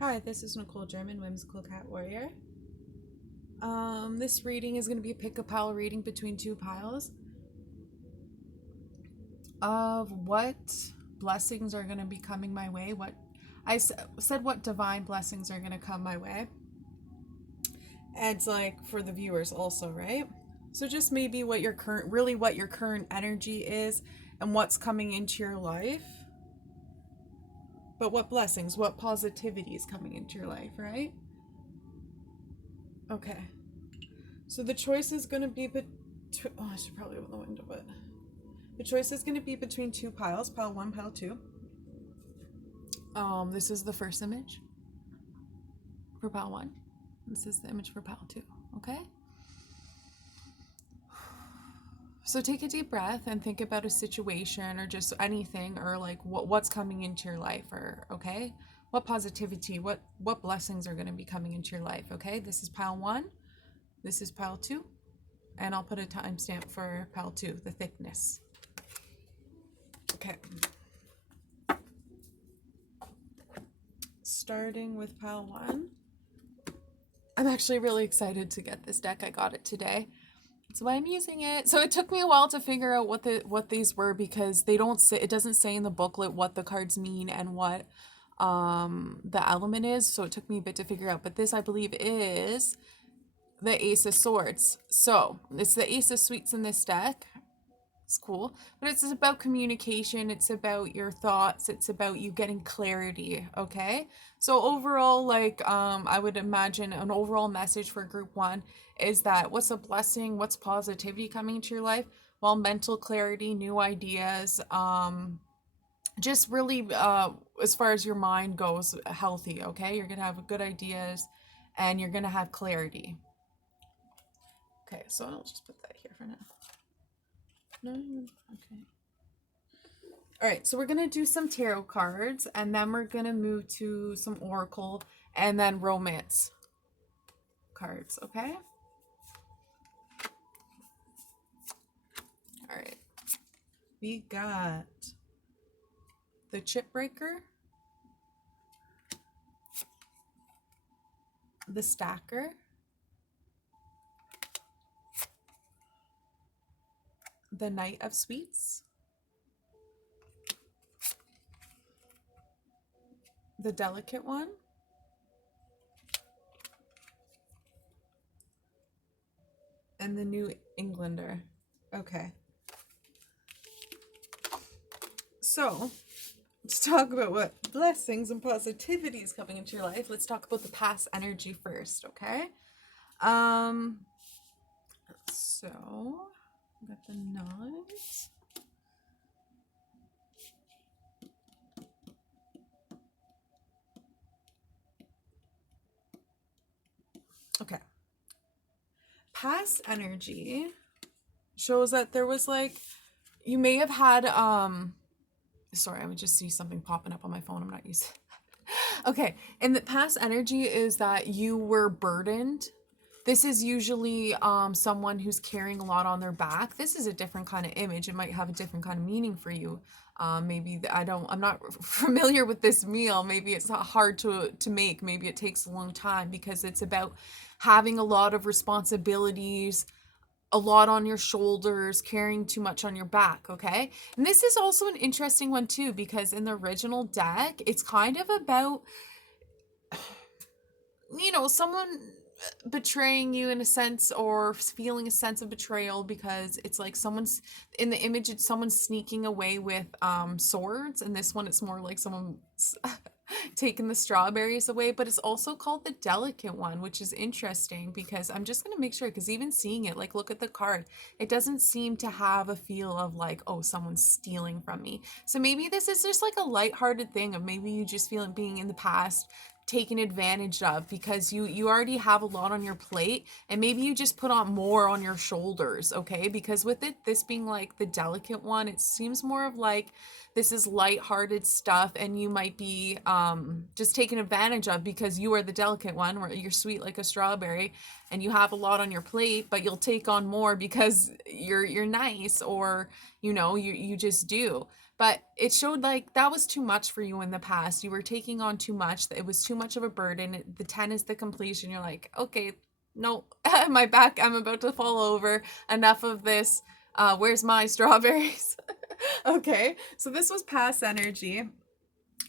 Hi, this is Nicole German, Whimsical Cat Warrior. This reading is going to be a pick a pile reading between two piles of what blessings are going to be coming my way. Said what divine blessings are going to come my way. And it's like for the viewers also, right? So just maybe what your current energy is and what's coming into your life. But what blessings, what positivity is coming into your life, right? Okay. So the choice is going to be I should probably open the window, but the choice is going to be between two piles, pile 1, pile 2. This is the first image for pile 1. This is the image for pile 2, okay? So take a deep breath and think about a situation or just anything or like what's coming into your life, or okay? What positivity, what blessings are going to be coming into your life, okay? This is pile 1. This is pile 2. And I'll put a timestamp for pile 2, the thickness. Okay. Starting with pile 1. I'm actually really excited to get this deck. I got it today. That's why I'm using it. So it took me a while to figure out what these were, because they don't say, it doesn't say in the booklet what the cards mean and what the element is. So it took me a bit to figure out. But this, I believe, is the Ace of Swords. So it's the Ace of Sweets in this deck. It's cool, but it's about communication. It's about your thoughts. It's about you getting clarity. Okay, so overall, like I would imagine an overall message for group 1 is that what's a blessing, what's positivity coming into your life? Well, mental clarity, new ideas, just really as far as your mind goes, healthy. Okay, you're gonna have good ideas and you're gonna have clarity. Okay, so I'll just put that here for now. No, okay. All right, so we're going to do some tarot cards, and then we're going to move to some oracle and then romance cards, okay? All right. We got the chip breaker, the stacker, the Knight of Sweets, the delicate one, and the New Englander. Okay. So, let's talk about what blessings and positivity is coming into your life. Let's talk about the past energy first, okay? So, I got the knives. Okay. Past energy shows that there was like, you may have had, sorry, I would just see something popping up on my phone. I'm not used to Okay, and the past energy is that you were burdened. This is usually someone who's carrying a lot on their back. This is a different kind of image. It might have a different kind of meaning for you. Maybe I'm not familiar with this meal. Maybe it's hard to make. Maybe it takes a long time because it's about having a lot of responsibilities, a lot on your shoulders, carrying too much on your back, okay? And this is also an interesting one too, because in the original deck, it's kind of about, someone betraying you in a sense, or feeling a sense of betrayal, because it's like someone's in the image, it's someone sneaking away with swords, and this one it's more like someone taking the strawberries away. But it's also called the delicate one, which is interesting because I'm just going to make sure, because even seeing it, like, look at the card, it doesn't seem to have a feel of like, oh, someone's stealing from me. So maybe this is just like a lighthearted thing of maybe you just feeling being in the past taken advantage of, because you already have a lot on your plate, and maybe you just put on more on your shoulders, okay? Because with this being like the delicate one, it seems more of like this is lighthearted stuff, and you might be just taken advantage of because you are the delicate one, where you're sweet like a strawberry and you have a lot on your plate, but you'll take on more because you're nice, or you just do. But it showed like that was too much for you in the past. You were taking on too much. It was too much of a burden. The 10 is the completion. You're like, okay, no, my back, I'm about to fall over. Enough of this. Where's my strawberries? Okay, so this was past energy.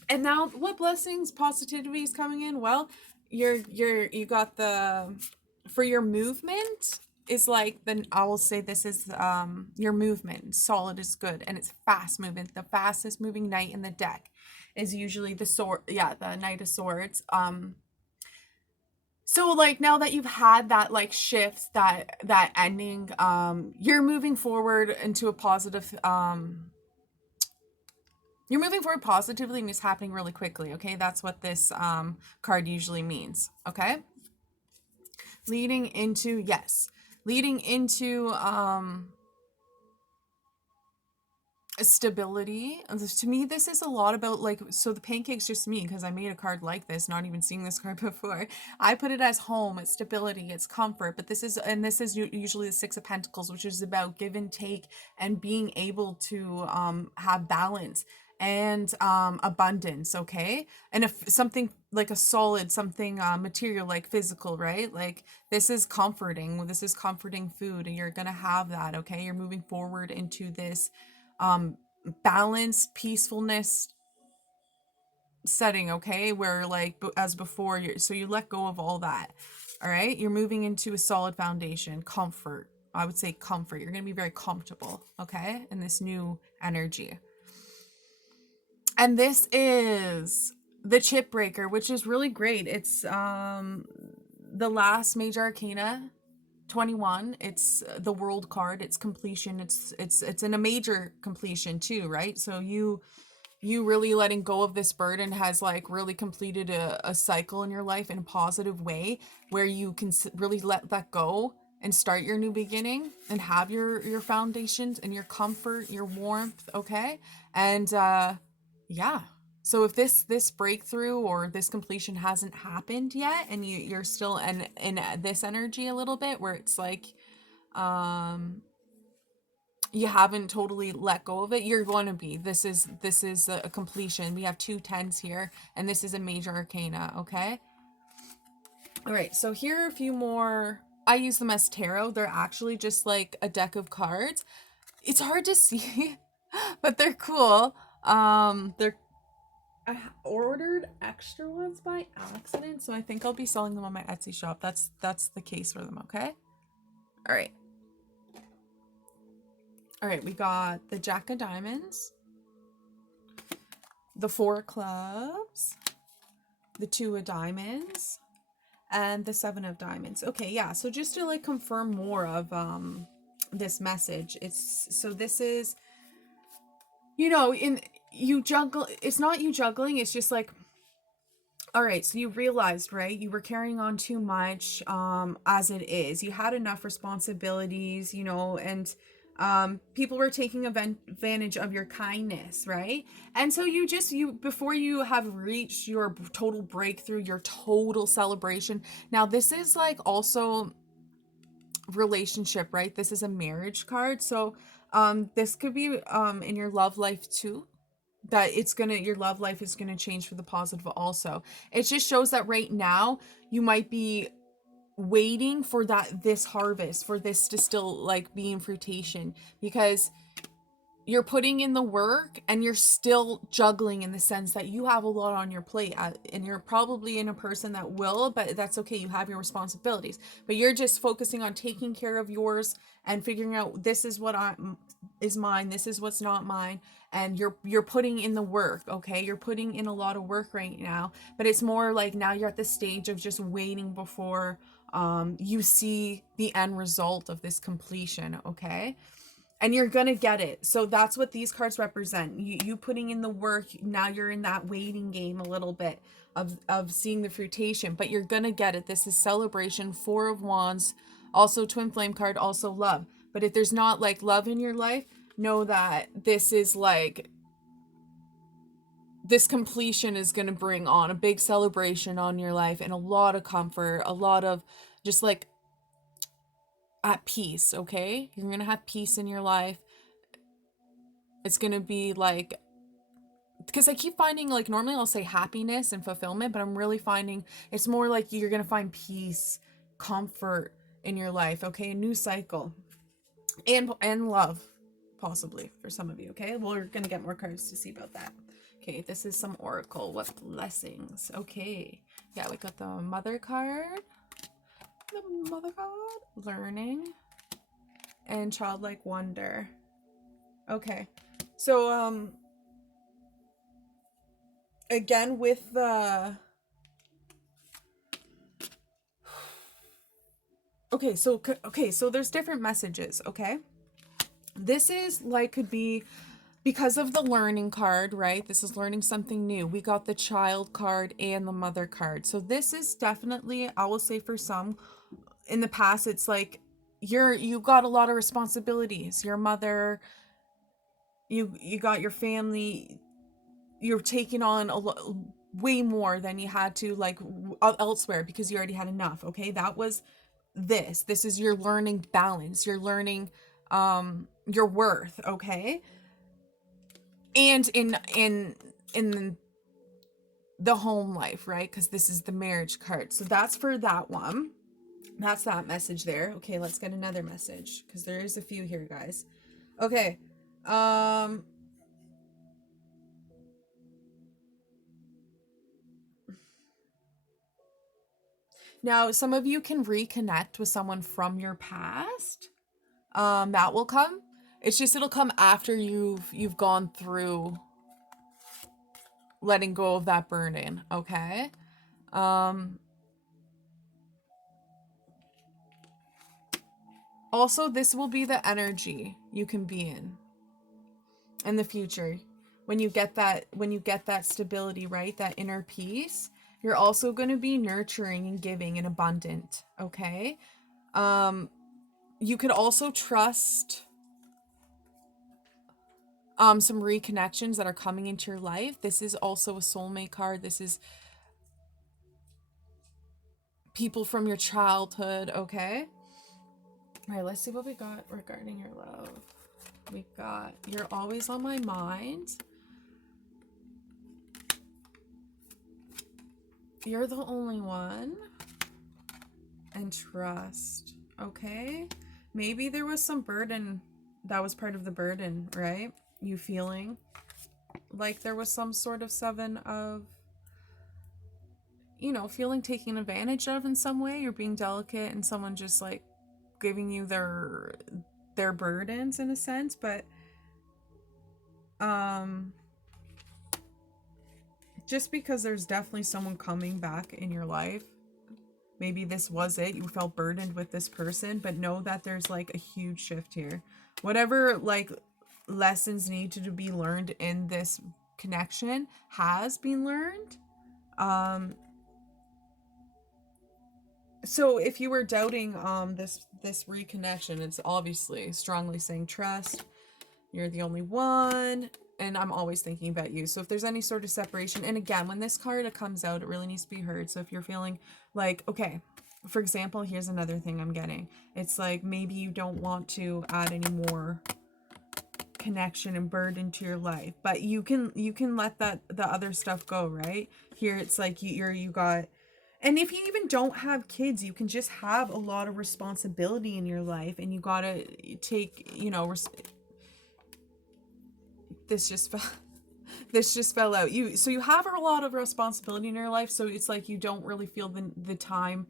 And now what blessings, positivity is coming in? Well, you got the, for your movement is like, then I will say this is your movement. Solid is good, and it's fast movement. The fastest moving knight in the deck is usually the sword, yeah, the Knight of Swords. So like now that you've had that like shift, that ending, you're moving forward into a positive, you're moving forward positively, and it's happening really quickly, okay? That's what this card usually means, okay? Leading into, yes, leading into stability. To me, this is a lot about like, so the pancake's just me because I made a card like this, not even seeing this card before. I put it as home, it's stability, it's comfort, but this is, and this is usually the Six of Pentacles, which is about give and take and being able to have balance and abundance, okay? And if something like a solid, something material, like physical, right? Like this is comforting, this is comforting food, and you're gonna have that, okay? You're moving forward into this balanced peacefulness setting, okay, where like as before, so you let go of all that. All right, you're moving into a solid foundation, comfort. I would say comfort. You're going to be very comfortable, okay, in this new energy. And this is the chip breaker, which is really great. It's the last major arcana, 21. It's the world card. It's completion. It's in a major completion too, right? So you really letting go of this burden has like really completed a cycle in your life in a positive way, where you can really let that go and start your new beginning and have your foundations and your comfort, your warmth, okay? And yeah. So if this breakthrough or this completion hasn't happened yet, and you're still in this energy a little bit, where it's like you haven't totally let go of it, you're going to be, this is a completion. We have 2 10s here, and this is a major arcana, okay? All right, so here are a few more. I use them as tarot. They're actually just like a deck of cards. It's hard to see, but they're cool. They're, I ordered extra ones by accident, so I think I'll be selling them on my Etsy shop. That's the case for them, okay? All right. All right, we got the Jack of Diamonds, the Four of Clubs, the Two of Diamonds, and the Seven of Diamonds. Okay, yeah, so just to like confirm more of this message, it's, so this is, in you juggle, it's not you juggling, it's just like, all right, so you realized, right, you were carrying on too much as it is. You had enough responsibilities, and people were taking advantage of your kindness, right? And so you before you have reached your total breakthrough, your total celebration. Now this is like also relationship, right? This is a marriage card. So this could be in your love life too, that your love life is gonna change for the positive also. It just shows that right now you might be waiting for this harvest, for this to still like be in fruition, because you're putting in the work and you're still juggling, in the sense that you have a lot on your plate, and you're probably in a person that will, but that's okay, you have your responsibilities, but you're just focusing on taking care of yours and figuring out, this is what is mine, this is what's not mine, and you're putting in the work, okay? You're putting in a lot of work right now, but it's more like now you're at the stage of just waiting before you see the end result of this completion, okay? And you're gonna get it. So that's what these cards represent. You putting in the work. Now you're in that waiting game a little bit of seeing the fruition, but you're gonna get it. This is celebration. Four of Wands, also twin flame card, also love. But if there's not like love in your life, know that this is like, this completion is gonna bring on a big celebration on your life, and a lot of comfort, a lot of just like at peace, okay? You're gonna have peace in your life. It's going to be like, because I keep finding, like, normally I'll say happiness and fulfillment, but I'm really finding it's more like you're going to find peace, comfort in your life, okay? A new cycle. And love, possibly, for some of you, okay? Well, we're going to get more cards to see about that. Okay, this is some oracle. What blessings? Okay. Yeah, we got the mother card. The mother card. Learning. And childlike wonder. Okay. So, again, with the... Okay, so there's different messages, okay? This is like, could be because of the learning card, right? This is learning something new. We got the child card and the mother card. So this is definitely, I will say for some, in the past, it's like you got a lot of responsibilities. Your mother, you got your family, you're taking on way more than you had to, like, elsewhere, because you already had enough, okay? That was this is your learning balance. You're learning your worth, okay? And in the home life, right? Because this is the marriage card. So that's for that one. That's that message there. Okay, let's get another message, because there is a few here, guys. Okay. Now, some of you can reconnect with someone from your past. That will come. It's just, it'll come after you've gone through letting go of that burden, okay? Also, this will be the energy you can be in the future. When you get that stability, right? That inner peace, you're also going to be nurturing and giving and abundant, okay? You could also trust some reconnections that are coming into your life. This is also a soulmate card. This is people from your childhood, okay? All right, let's see what we got regarding your love. We got, you're always on my mind. You're the only one. And trust, okay? Maybe there was some burden. That was part of the burden, right? You feeling like there was some sort of seven of, feeling taken advantage of in some way. You're being delicate and someone just, like, giving you their burdens in a sense. But just because there's definitely someone coming back in your life, maybe this was it, you felt burdened with this person, but know that there's, like, a huge shift here. Whatever, like, lessons needed to be learned in this connection has been learned. So if you were doubting this reconnection, it's obviously strongly saying trust. You're the only one, and I'm always thinking about you. So if there's any sort of separation, and again, when this card comes out, it really needs to be heard. So if you're feeling like, okay, for example, here's another thing I'm getting. It's like, maybe you don't want to add any more connection and burden to your life, but you can let the other stuff go, right? Here it's like you got, and if you even don't have kids, you can just have a lot of responsibility in your life, and you gotta take, this just fell out. So you have a lot of responsibility in your life, so it's like you don't really feel the time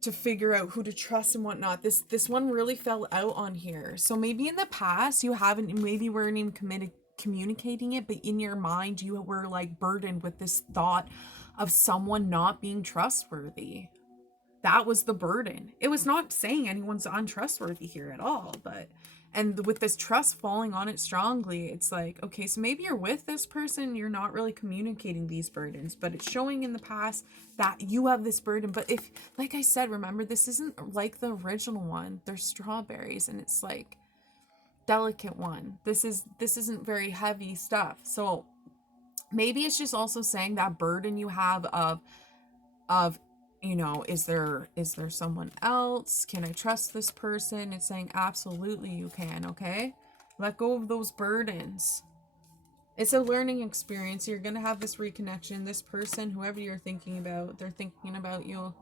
to figure out who to trust and whatnot. This one really fell out on here. So maybe in the past you weren't even communicating it, but in your mind you were, like, burdened with this thought of someone not being trustworthy. That was the burden. It was not saying anyone's untrustworthy here at all, but, and with this trust falling on it strongly, it's like, okay, so maybe you're with this person, you're not really communicating these burdens, but it's showing in the past that you have this burden. But if, like I said, remember, this isn't like the original one. There's strawberries, and it's like delicate one. This isn't very heavy stuff. So maybe it's just also saying that burden you have of is there someone else? Can I trust this person? It's saying absolutely you can, okay? Let go of those burdens. It's a learning experience. You're going to have this reconnection. This person, whoever you're thinking about, they're thinking about you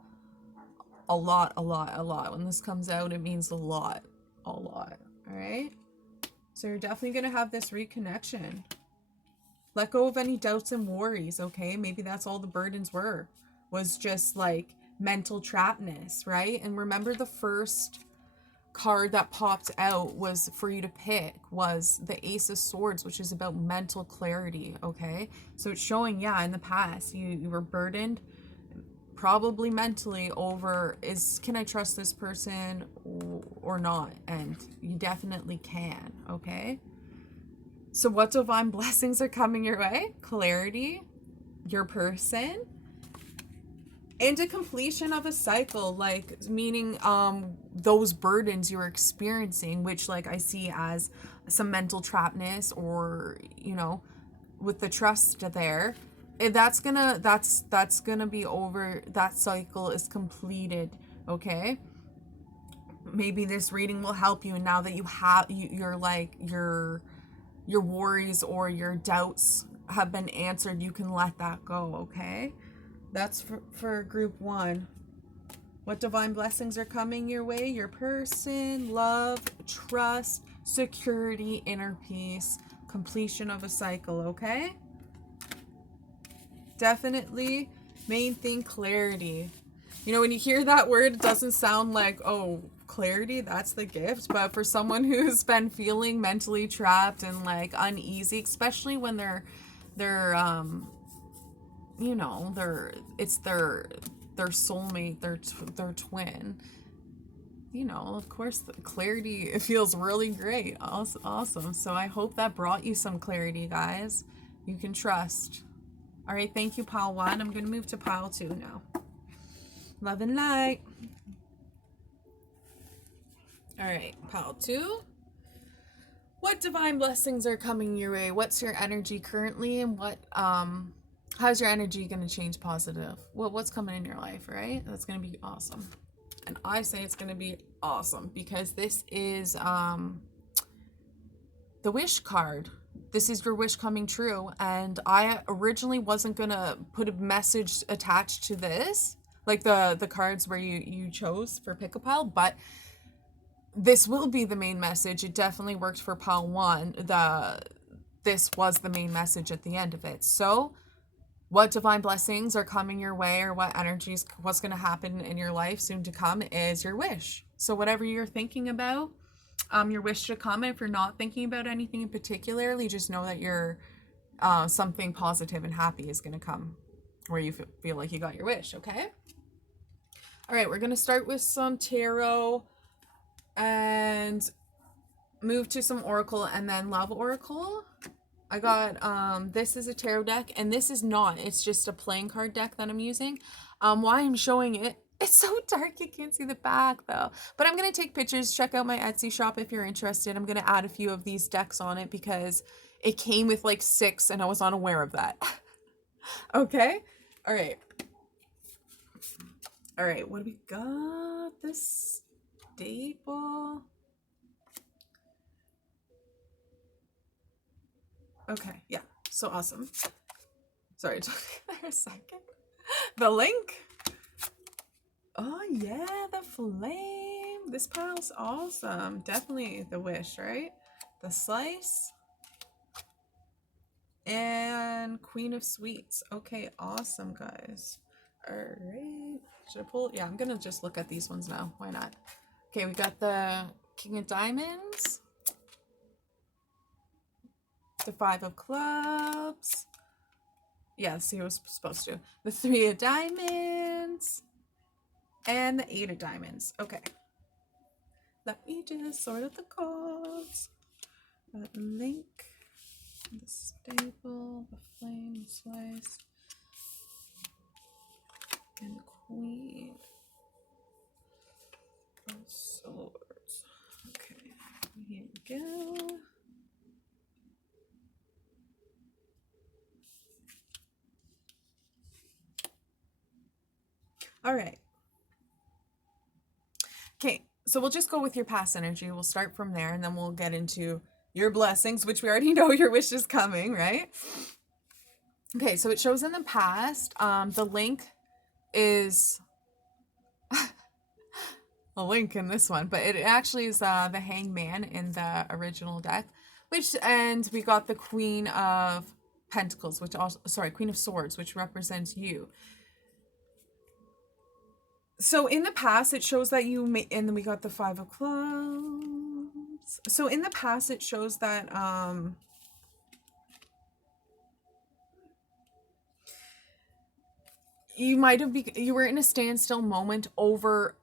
a lot, a lot, a lot. When this comes out, it means a lot, all right? So you're definitely going to have this reconnection. Let go of any doubts and worries, okay? Maybe that's all the burdens was just like mental trapness, right? And remember, the first card that popped out was for you to pick was the Ace of Swords, which is about mental clarity, okay? So it's showing, yeah, in the past you were burdened probably mentally over, can I trust this person or not? And you definitely can, okay? So what divine blessings are coming your way? Clarity, your person, and a completion of a cycle, like meaning those burdens you're experiencing, which like I see as some mental trapness, or with the trust there, that's gonna be over. That cycle is completed, okay? Maybe this reading will help you, and now that you're like your worries or your doubts have been answered, you can let that go, okay? That's for group 1. What divine blessings are coming your way? Your person, love, trust, security, inner peace, completion of a cycle, okay? Definitely main thing, clarity. When you hear that word, it doesn't sound like, oh, clarity, that's the gift. But for someone who's been feeling mentally trapped and like uneasy, especially when they're it's their soulmate, their twin, of course the clarity, it feels really great. Awesome. So I hope that brought you some clarity, guys. You can trust. All right, thank you, pile 1. I'm going to move to pile 2 now. Love and light. All right, pile 2. What divine blessings are coming your way? What's your energy currently, and how's your energy going to change positive? Well, what's coming in your life, right? That's going to be awesome. And I say it's going to be awesome because this is the wish card. This is your wish coming true. And I originally wasn't going to put a message attached to this, like the cards where you chose for pick a pile, but this will be the main message. It definitely worked for pile 1. This was the main message at the end of it. So what divine blessings are coming your way, or what's going to happen in your life soon to come is your wish. So whatever you're thinking about, your wish to come. If you're not thinking about anything in particularly, just know that you're something positive and happy is going to come where you feel like you got your wish, okay? All right, we're going to start with some tarot and move to some oracle, and then love oracle. I got this is a tarot deck, and this is not, it's just a playing card deck that I'm using. Why I'm showing it, it's so dark you can't see the back though, but I'm gonna take pictures. Check out my Etsy shop if you're interested. I'm gonna add a few of these decks on it because it came with like 6 and I was unaware of that. Okay, all right, what do we got? This staple. Okay, yeah, so awesome. Sorry, it took me there a second. The link. Oh yeah, the flame. This pile's awesome. Definitely the wish, right? The slice. And Queen of Sweets. Okay, awesome, guys. All right. Should I pull? Yeah, I'm gonna just look at these ones now. Why not? Okay, we got the King of Diamonds. The 5 of Clubs. Yeah, see, I was supposed to. The 3 of Diamonds. And the 8 of Diamonds. Okay. Let me just sort out the cards. The link. The staple. The flame. The slice. And the Queen of Swords. Okay. Here we go. All right. Okay, so we'll just go with your past energy. We'll start from there, and then we'll get into your blessings, which we already know your wish is coming, right? Okay, so it shows in the past. The link is a link in this one, but it actually is the Hangman in the original deck, and we got the Queen of Pentacles, Queen of Swords, which represents you. So in the past, it shows that and then we got the Five of Clubs. So in the past, it shows that you were in a standstill moment over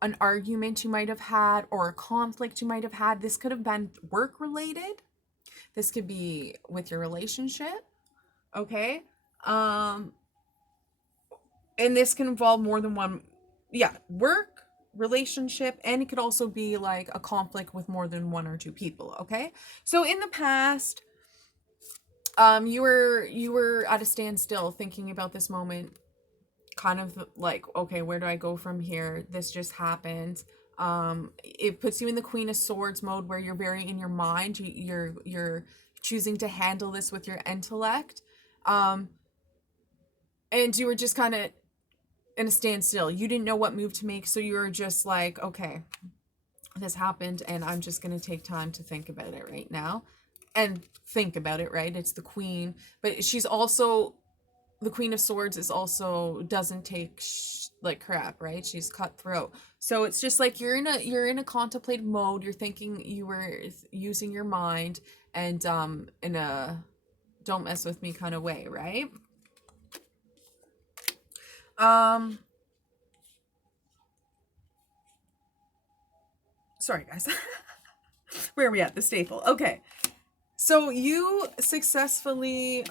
an argument you might have had or a conflict you might have had. This could have been work related. This could be with your relationship. Okay. And this can involve more than one, work, relationship, and it could also be like a conflict with more than one or two people. Okay. So in the past, you were at a standstill thinking about this moment, kind of like, okay, where do I go from here? This just happened. It puts you in the Queen of Swords mode where you're very in your mind. You're choosing to handle this with your intellect. And you were just kind of in a standstill. You didn't know what move to make, so you were just like, okay, this happened and I'm just going to take time to think about it right now. And think about it, right? It's the queen, but she's also, the Queen of Swords is also doesn't take like crap, right? She's cutthroat. So it's just like you're in a contemplative mode. You're thinking, you were using your mind and in a don't mess with me kind of way, right? Sorry guys. Where are we at? The staple. Okay. So you successfully,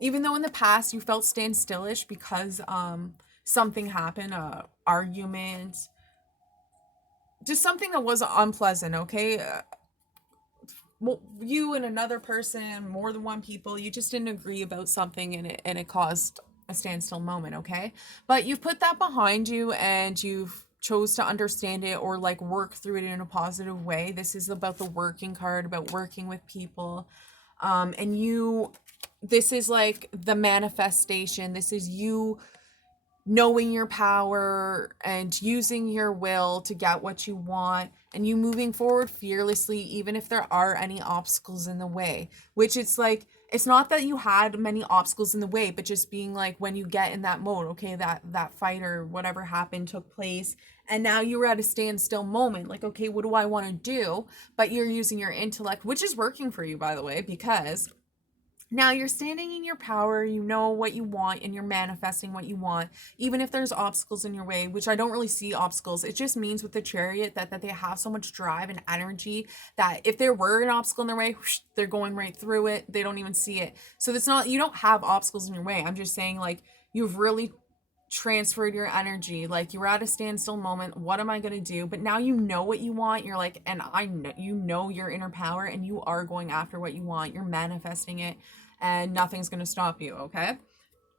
even though in the past you felt standstillish because something happened, argument, just something that was unpleasant, okay? You and another person, more than one people, you just didn't agree about something and it caused a standstill moment, okay? But you've put that behind you and you've chose to understand it or like work through it in a positive way. This is about the working card, about working with people. This is like the manifestation. This is you knowing your power and using your will to get what you want, and you moving forward fearlessly even if there are any obstacles in the way, which it's like, it's not that you had many obstacles in the way, but just being like, when you get in that mode, okay, that fight or whatever happened took place and now you were at a standstill moment, like, okay, what do I want to do? But you're using your intellect, which is working for you, by the way, because now you're standing in your power, you know what you want, and you're manifesting what you want, even if there's obstacles in your way, which I don't really see obstacles. It just means with the Chariot that they have so much drive and energy that if there were an obstacle in their way, whoosh, they're going right through it. They don't even see it. So it's not, you don't have obstacles in your way. I'm just saying, like, you've really transferred your energy. Like, you were at a standstill moment. What am I going to do? But now you know what you want. You're like, and I know, you know your inner power, and you are going after what you want. You're manifesting it. And nothing's going to stop you, okay?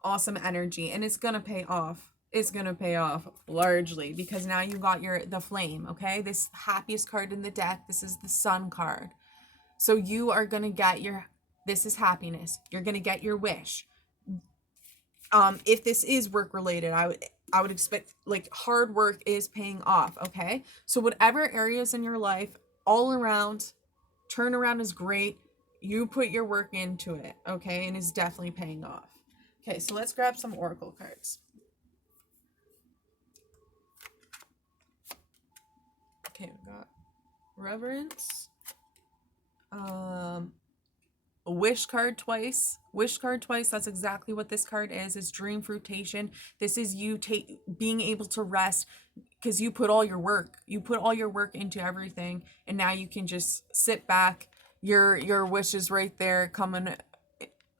Awesome energy. And it's going to pay off. It's going to pay off largely because now you got the flame, okay? This happiest card in the deck. This is the Sun card. So you are going to get this is happiness. You're going to get your wish. If this is work related, I would expect, like, hard work is paying off, okay? So whatever areas in your life, all around, turnaround is great. You put your work into it, okay? And it's definitely paying off. Okay, so let's grab some oracle cards. Okay, we got Reverence. A wish card twice. Wish card twice, that's exactly what this card is. It's dream fruitation. This is you being able to rest because you put all your work. You put all your work into everything, and now you can just sit back. Your wish is right there, coming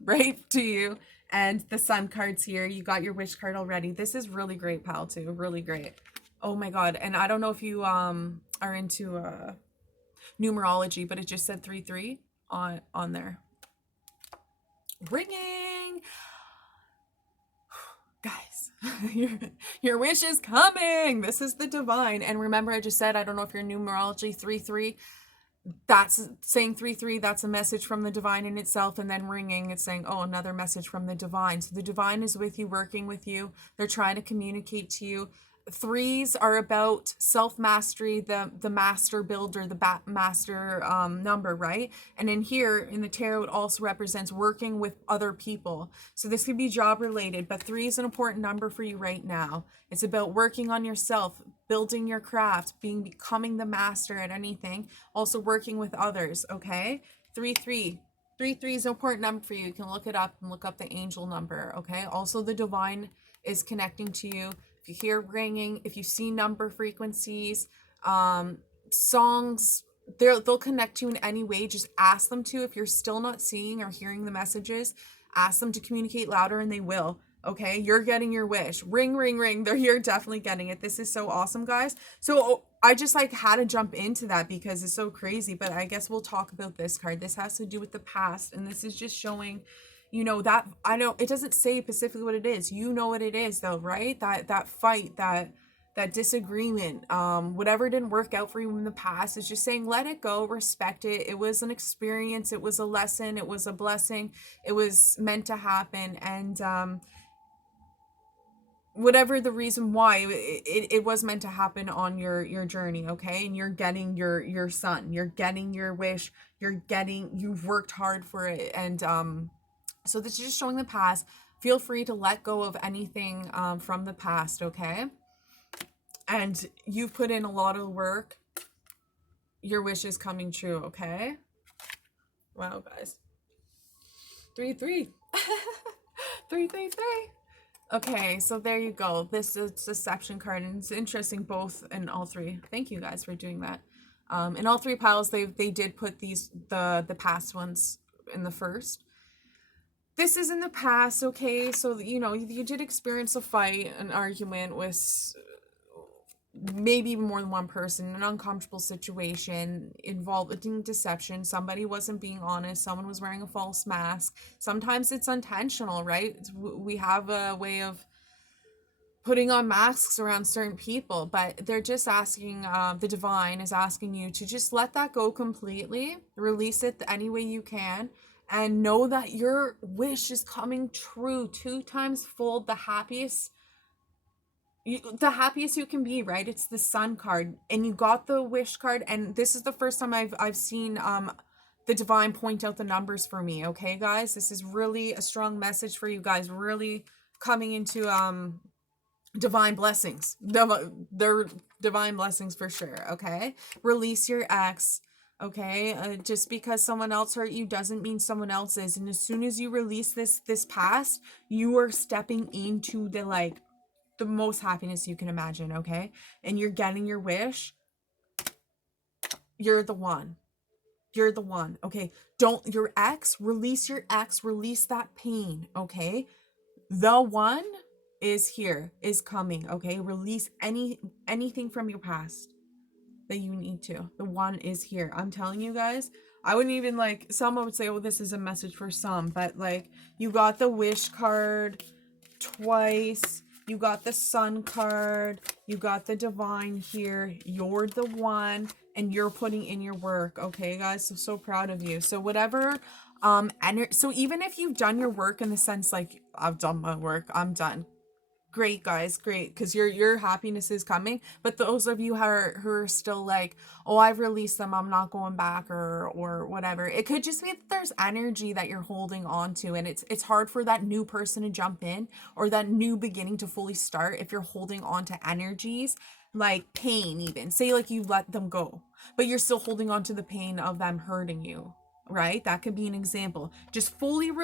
right to you. And the Sun card's here. You got your wish card already. This is really great, pal, too. Really great. Oh my god. And I don't know if you are into numerology, but it just said 3-3 on there. Ringing. Guys, your wish is coming. This is the divine. And remember, I just said, I don't know if you're numerology 3-3. that's saying 3-3, that's a message from the divine in itself. And then ringing, it's saying, oh, another message from the divine. So the divine is with you, working with you. They're trying to communicate to you. Threes are about self-mastery, the master builder, the master number, right? And in here in the tarot, it also represents working with other people. So this could be job related, but 3 is an important number for you right now. It's about working on yourself, building your craft, becoming the master at anything, also working with others. Okay, 3-3. 3-3 is an important number for you. You can look it up and look up the angel number. Okay, also the divine is connecting to you. If you hear ringing, if you see number frequencies, songs, they'll connect to you in any way. Just ask them to. If you're still not seeing or hearing the messages, ask them to communicate louder and they will. Okay, you're getting your wish. Ring, ring, ring. You're definitely getting it. This is so awesome, guys. So I just like had to jump into that because it's so crazy. But I guess we'll talk about this card. This has to do with the past, and this is just showing, you know, that I know it doesn't say specifically what it is. You know what it is though, right? That fight, that disagreement, whatever didn't work out for you in the past, is just saying let it go, respect it. It was an experience, it was a lesson, it was a blessing, it was meant to happen. And whatever the reason why, it was meant to happen on your journey. Okay, and you're getting your son, you're getting your wish, you've worked hard for it. And so this is just showing the past. Feel free to let go of anything from the past. Okay, and you've put in a lot of work. Your wish is coming true. Okay, wow, guys. 3-3. 3-3-3. Okay, so there you go. This is deception card, and it's interesting both in all three. Thank you guys for doing that. In all three piles, they did put the past ones in the first. This is in the past, okay? So you know you did experience a fight, an argument with maybe more than one person, an uncomfortable situation involving deception. Somebody wasn't being honest, someone was wearing a false mask. Sometimes it's intentional, right? We have a way of putting on masks around certain people, but they're just asking, the divine is asking you to just let that go completely, release it any way you can, and know that your wish is coming true 2 times fold. The happiest you can be, right? It's the Sun card, and you got the wish card, and this is the first time I've seen the divine point out the numbers for me. Okay, guys, this is really a strong message for you guys, really coming into divine blessings. They're divine blessings for sure. Okay, release your ex. Okay, just because someone else hurt you doesn't mean someone else is. And as soon as you release this past, you are stepping into the most happiness you can imagine. Okay, and you're getting your wish. You're the one. You're the one. Okay, don't your ex, release your ex, release that pain. Okay, the one is here, is coming. Okay, release anything from your past that you need to. The one is here. I'm telling you guys, I wouldn't even someone would say, oh, this is a message for some, but you got the wish card twice, you got the Sun card, you got the divine here. You're the one, and you're putting in your work. Okay, guys, so proud of you. So whatever so even if you've done your work, in the sense I've done my work, I'm done, great, guys, great, because your happiness is coming. But those of you who are still oh, I've released them, I'm not going back, or whatever, it could just be that there's energy that you're holding on to, and it's hard for that new person to jump in, or that new beginning to fully start, if you're holding on to energies like pain. Even say you let them go, but you're still holding on to the pain of them hurting you, right? That could be an example. Just fully release